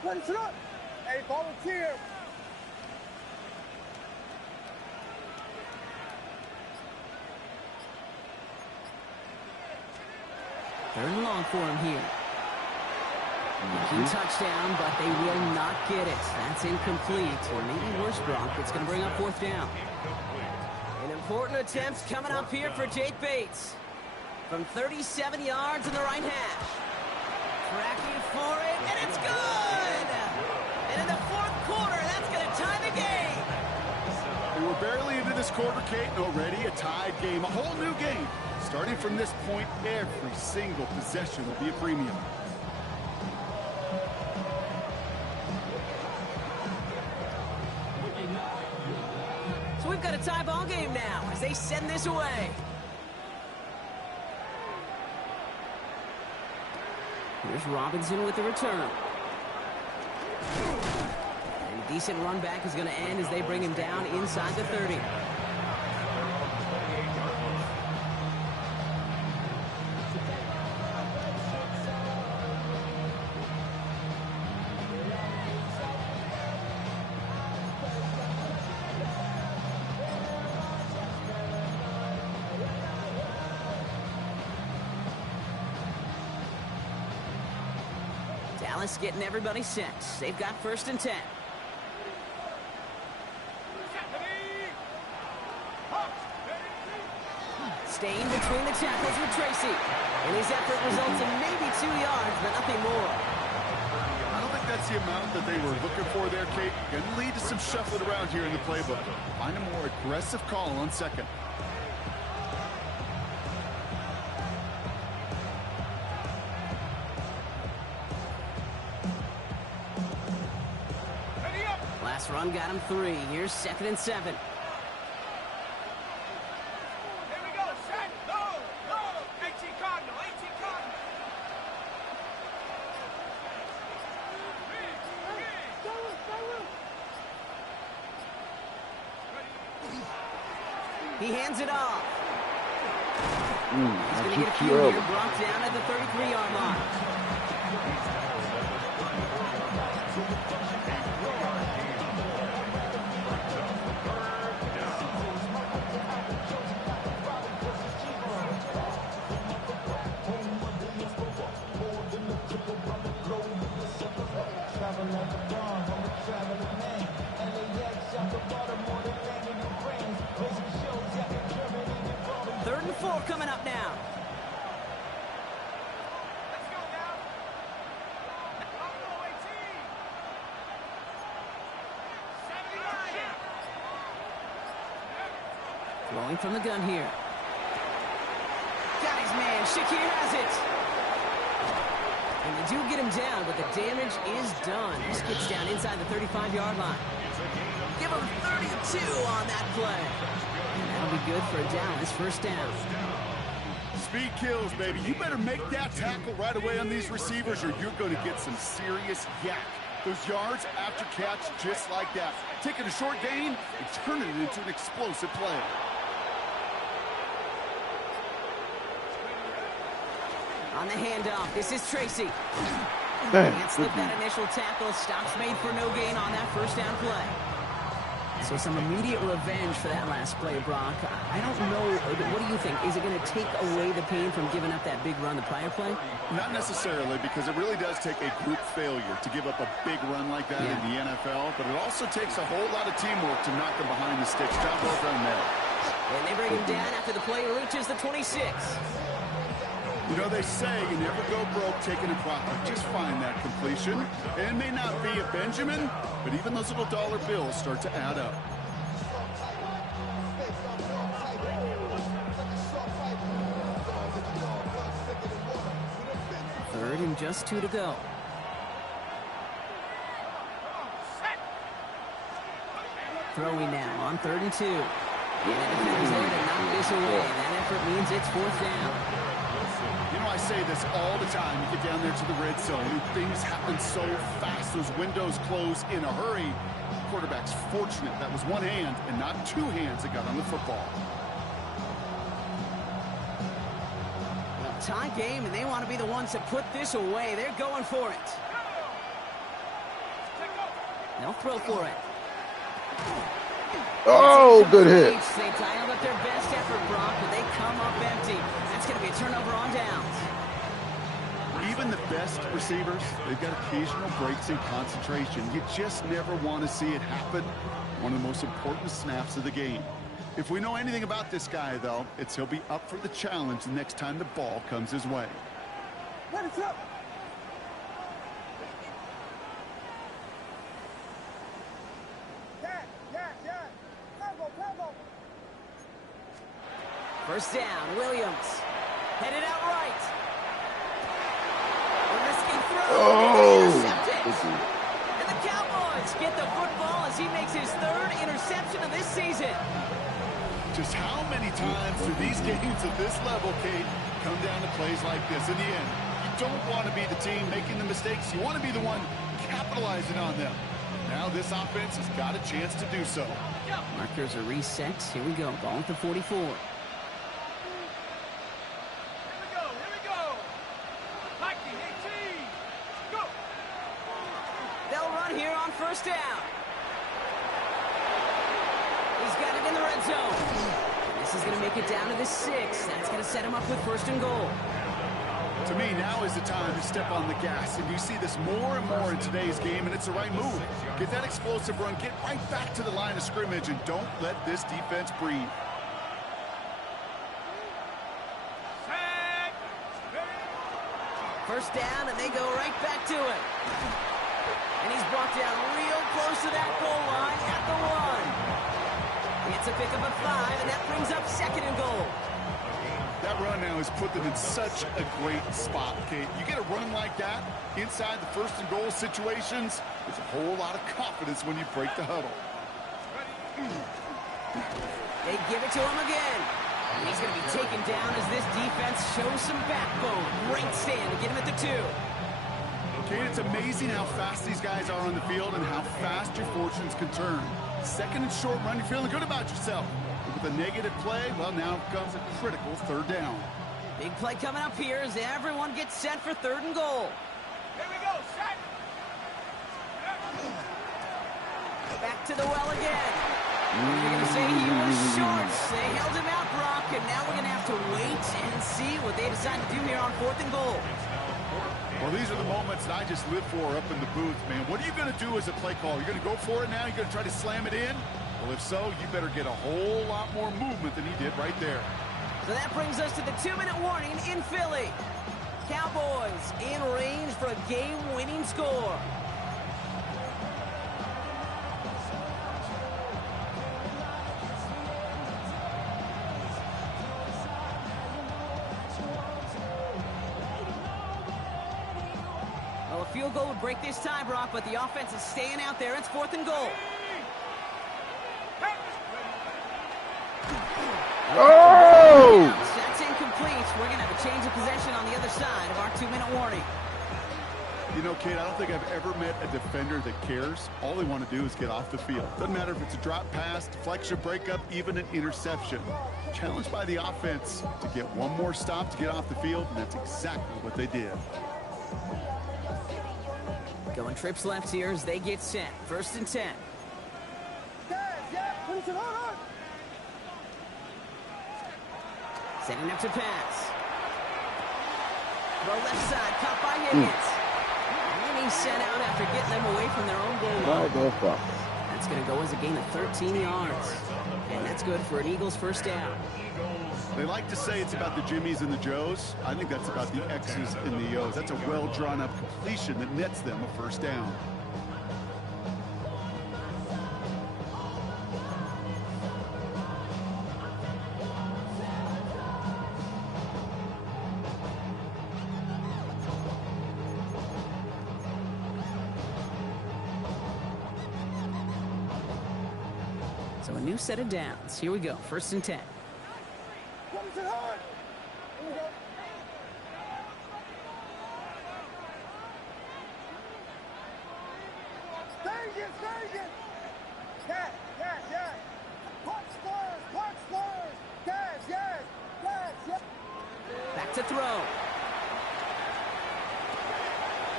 What is up? Hey, volunteer. Third and long for him here. Making touchdown, but they will not get it. That's incomplete. Or maybe worse, Brock. It's going to bring up fourth down. An important attempt coming up here for Jake Bates. From 37 yards in the right hash. Tracking for it, and it's good! And in the fourth quarter, that's going to tie the game. We were barely into this quarter, Kate, and already a tied game, a whole new game. Starting from this point, every single possession will be a premium. So we've got a tie ball game now as they send this away. Here's Robinson with the return. And a decent run back is going to end as they bring him down inside the 30. Dallas getting everybody set. They've got first and 10. Staying between the tackles with Tracy. And his effort results in maybe 2 yards, but nothing more. I don't think that's the amount that they were looking for there, Kate. Going to lead to some shuffling around here in the playbook. Find a more aggressive call on second. Last run got him 3. Here's 2nd and 7. He hands it off. He's going to get a few here, brought down at the 33-yard line. Third and 4 coming up now. Let's go now. Throwing from the gun here. Got his man. Shakir has it. And they do get him down, but the damage is done. He gets down inside the 35-yard line. Give him 32 on that play. And that'll be good for a down. This first down. Speed kills, baby. You better make that tackle right away on these receivers or you're going to get some serious yak. Those yards after catch just like that. Taking a short gain and turning it into an explosive play. On the handoff, this is Tracy. Can't slip that initial tackle. Stops made for no gain on that first down play. So some immediate revenge for that last play, Brock. I don't know. What do you think? Is it going to take away the pain from giving up that big run the prior play? Not necessarily, because it really does take a group failure to give up a big run like that in the NFL. But it also takes a whole lot of teamwork to knock them behind the sticks. Job well done there. And they bring him down after the play reaches the 26. You know, they say you never go broke taking a profit. Just find that completion. It may not be a Benjamin, but even those little dollar bills start to add up. Third and just 2 to go. Throwing now on 3rd and 2. And the defender's there to knock this away. That effort means it's 4th down. You know, I say this all the time. You get down there to the red zone, and things happen so fast. Those windows close in a hurry. The quarterback's fortunate that was one hand and not 2 hands that got on the football. Well, tie game, and they want to be the ones to put this away. They're going for it. They'll throw for it. Oh, good hit. They dialed up their best effort, Brock, but they come up empty. That's going to be a turnover on downs. Even the best receivers, they've got occasional breaks in concentration. You just never want to see it happen. One of the most important snaps of the game. If we know anything about this guy, though, it's he'll be up for the challenge the next time the ball comes his way. Let it up. First down, Williams. Headed out right. A risky throw. Intercepted. And the Cowboys get the football as he makes his 3rd interception of this season. Just how many times do these games at this level, Kate, come down to plays like this? In the end, you don't want to be the team making the mistakes. You want to be the one capitalizing on them. Now this offense has got a chance to do so. Markers are reset. Here we go. Ball at the 44. Here on first down. He's got it in the red zone. This is going to make it down to the 6. That's going to set him up with 1st and goal. To me, now is the time to step on the gas. And you see this more and more in today's game, and it's the right move. Get that explosive run. Get right back to the line of scrimmage, and don't let this defense breathe. First down, and they go right back to it. And he's brought down real close to that goal line at the 1. It's a pickup of 5, and that brings up 2nd and goal. That run now has put them in such a great spot, Kate. You get a run like that inside the 1st and goal situations, there's a whole lot of confidence when you break the huddle. They give it to him again. And he's going to be taken down as this defense shows some backbone. Great stand to get him at the 2. Kate, it's amazing how fast these guys are on the field and how fast your fortunes can turn. 2nd and short run, you're feeling good about yourself. But with a negative play, well, now comes a critical 3rd down. Big play coming up here as everyone gets set for 3rd and goal. Here we go, set. Back to the well again. You're going to say he was short. They held him out, Brock, and now we're going to have to wait and see what they decide to do here on 4th and goal. Well, these are the moments that I just live for up in the booth, man. What are you going to do as a play caller? You're going to go for it now? You're going to try to slam it in? Well, if so, you better get a whole lot more movement than he did right there. So that brings us to the 2-minute warning in Philly. Cowboys in range for a game-winning score. Well, a field goal would break this tie, Brock, but the offense is staying out there. It's 4th and goal. Oh! That's incomplete. We're going to have a change of possession on the other side of our 2-minute warning. You know, Kate, I don't think I've ever met a defender that cares. All they want to do is get off the field. Doesn't matter if it's a drop pass, deflection, breakup, even an interception. Challenged by the offense to get one more stop to get off the field, and that's exactly what they did. Going trips left here as they get set. 1st and 10. Setting up to pass. Throw left side, caught by Higgins. And he's sent out after getting them away from their own goal line. That's going to go as a gain of 13 yards. And that's good for an Eagles 1st down. They like to say it's about the Jimmies and the Joes. I think that's about the X's and the O's. That's a well-drawn-up completion that nets them a 1st down. So a new set of downs. Here we go. 1st and 10. Back to throw.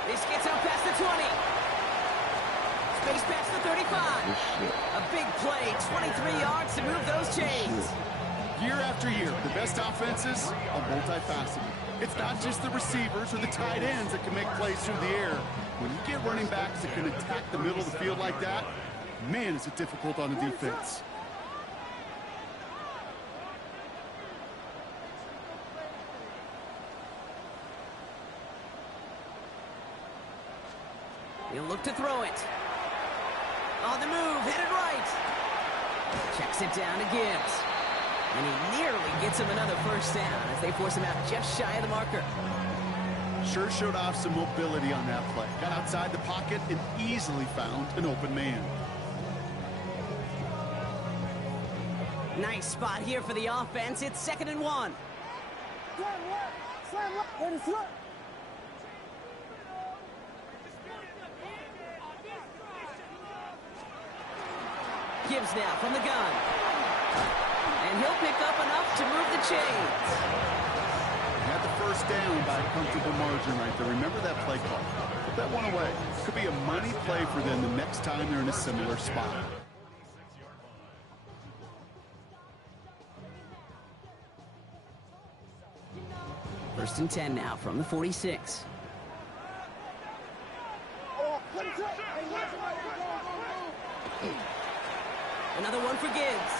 This gets out past the 20. Space past the 35. A big play, 23 yards to move those chains. Year after year, the best offenses are multifaceted. It's not just the receivers or the tight ends that can make plays through the air. When you get running backs that can attack the middle of the field like that, man, is it difficult on the defense. He'll look to throw it. On the move, hit it right. Checks it down to Gibbs. And he nearly gets him another 1st down as they force him out just shy of the marker. Sure showed off some mobility on that play. Got outside the pocket and easily found an open man. Nice spot here for the offense. It's 2nd and 1. Gibbs now from the gun. And he'll pick up enough to move the chains. Had the 1st down by a comfortable margin right there. Remember that play call. Put that one away. Could be a money play for them the next time they're in a similar spot. First and 10 now from the 46. Another one for Gibbs.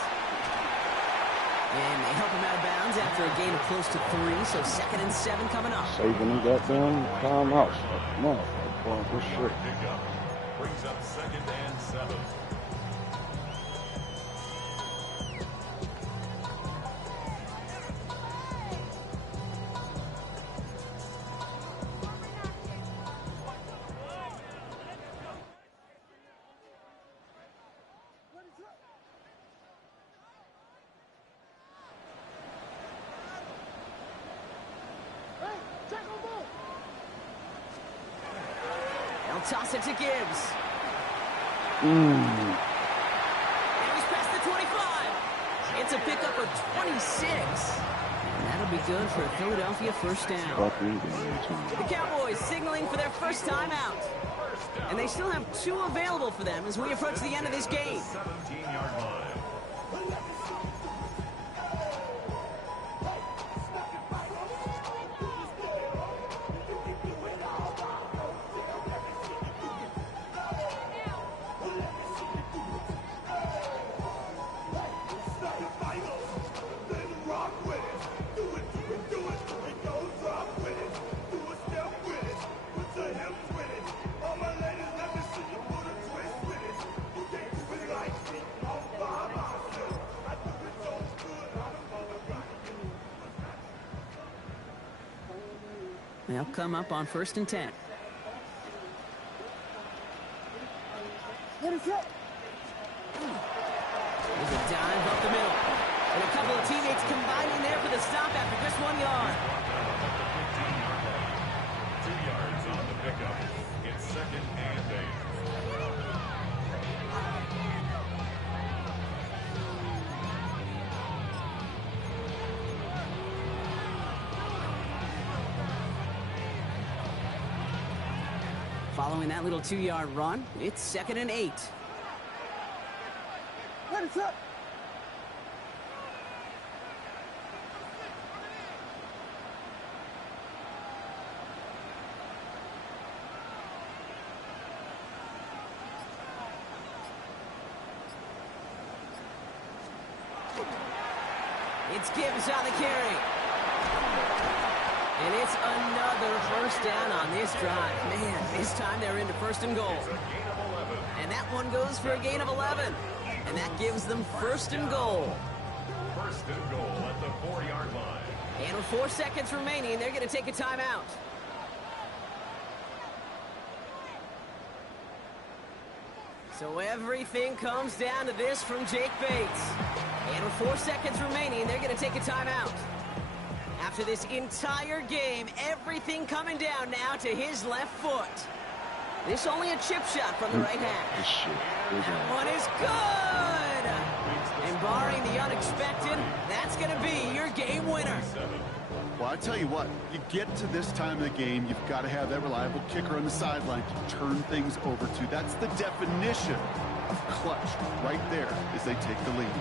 And they help him out of bounds after a gain of close to 3, so 2nd and 7 coming up. Saving them goddamn timeouts. Motherfucker, for shit. Brings up 2nd and 7. They'll toss it to Gibbs. Ooh. And he's past the 25. It's a pickup of 26. And that'll be good for a Philadelphia first down. The Cowboys signaling for their first time out. And they still have 2 available for them as we approach the end of this game. 17-yard line. They'll come up on 1st and 10. What is up? There's a dive up the middle. And a couple of teammates combining there for the stop after just 1 yard. 2 yards on the pickup. It's 2nd and 8. Following that little 2-yard run, it's 2nd and 8. What is up? It's Gibbs on the carry. And it's another first down on this drive. Man, this time they're into 1st and goal. It's a gain of 11. And that one goes for a gain of 11. And that gives them 1st and goal. 1st and goal at the 4-yard line. And with 4 seconds remaining, they're going to take a timeout. So everything comes down to this from Jake Bates. And with 4 seconds remaining, they're going to take a timeout. After this entire game, everything coming down now to his left foot. This only a chip shot from the right hash. That one is good! And barring the unexpected, that's going to be your game winner. Well, I tell you what, you get to this time of the game, you've got to have that reliable kicker on the sideline to turn things over to. That's the definition of clutch right there as they take the lead.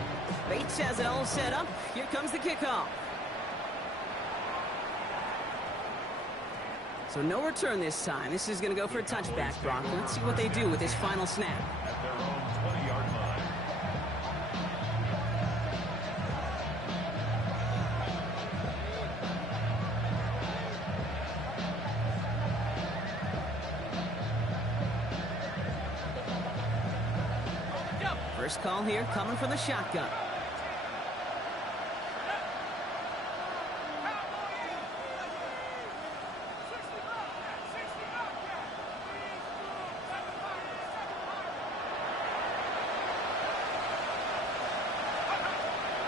Bates has it all set up. Here comes the kickoff. So no return this time. This is going to go for a touchback, Brock. Let's see what they do with this final snap. At their own 20-yard line. First call here coming from the shotgun.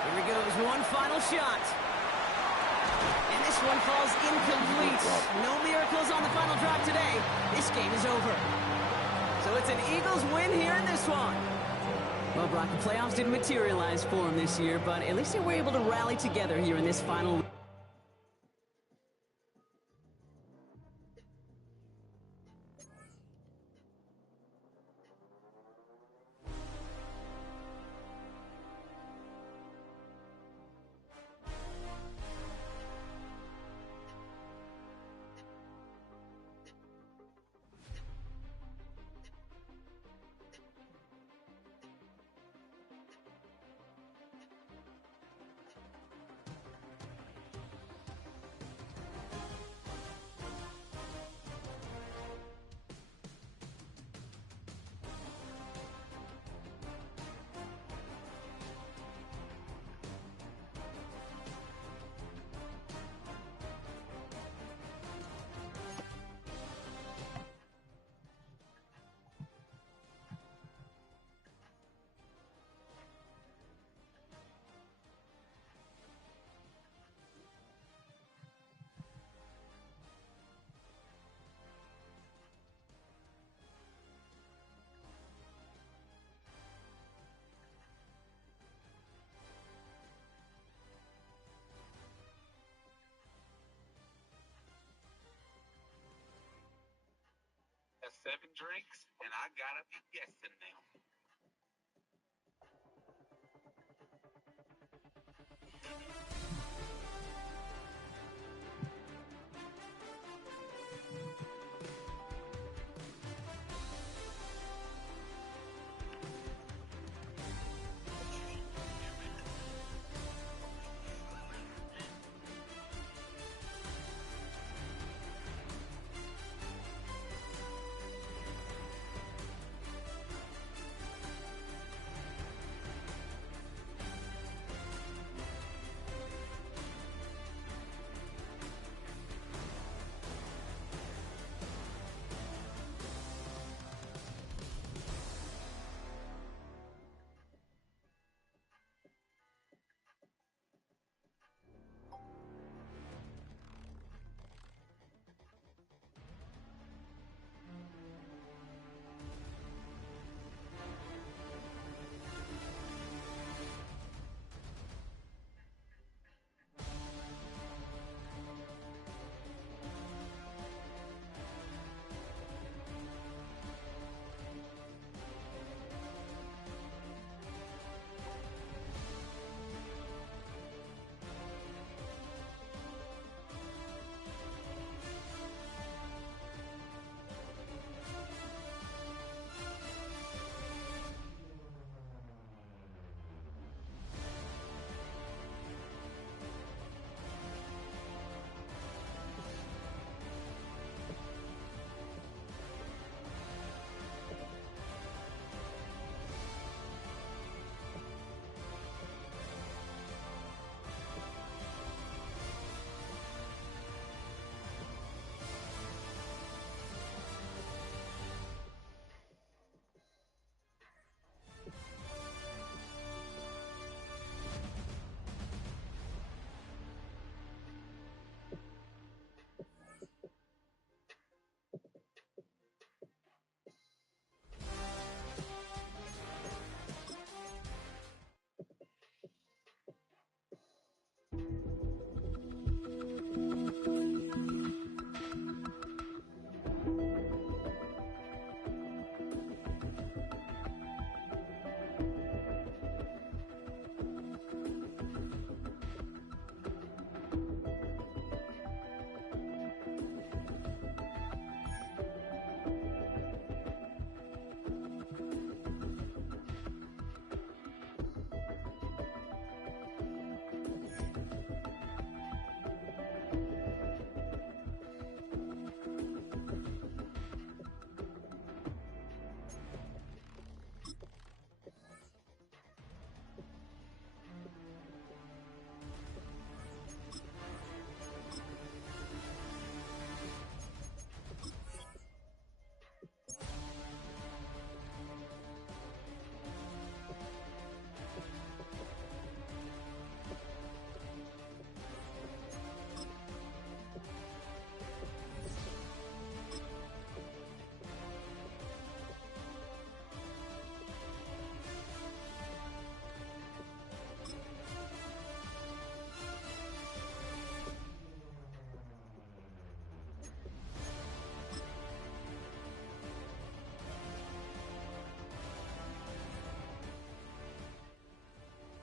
Here he goes, one final shot. And this one falls incomplete. No miracles on the final drive today. This game is over. So it's an Eagles win here in this one. Well, Brock, the playoffs didn't materialize for them this year, but at least they were able to rally together here in this final. 7 drinks, and I gotta be guessing now.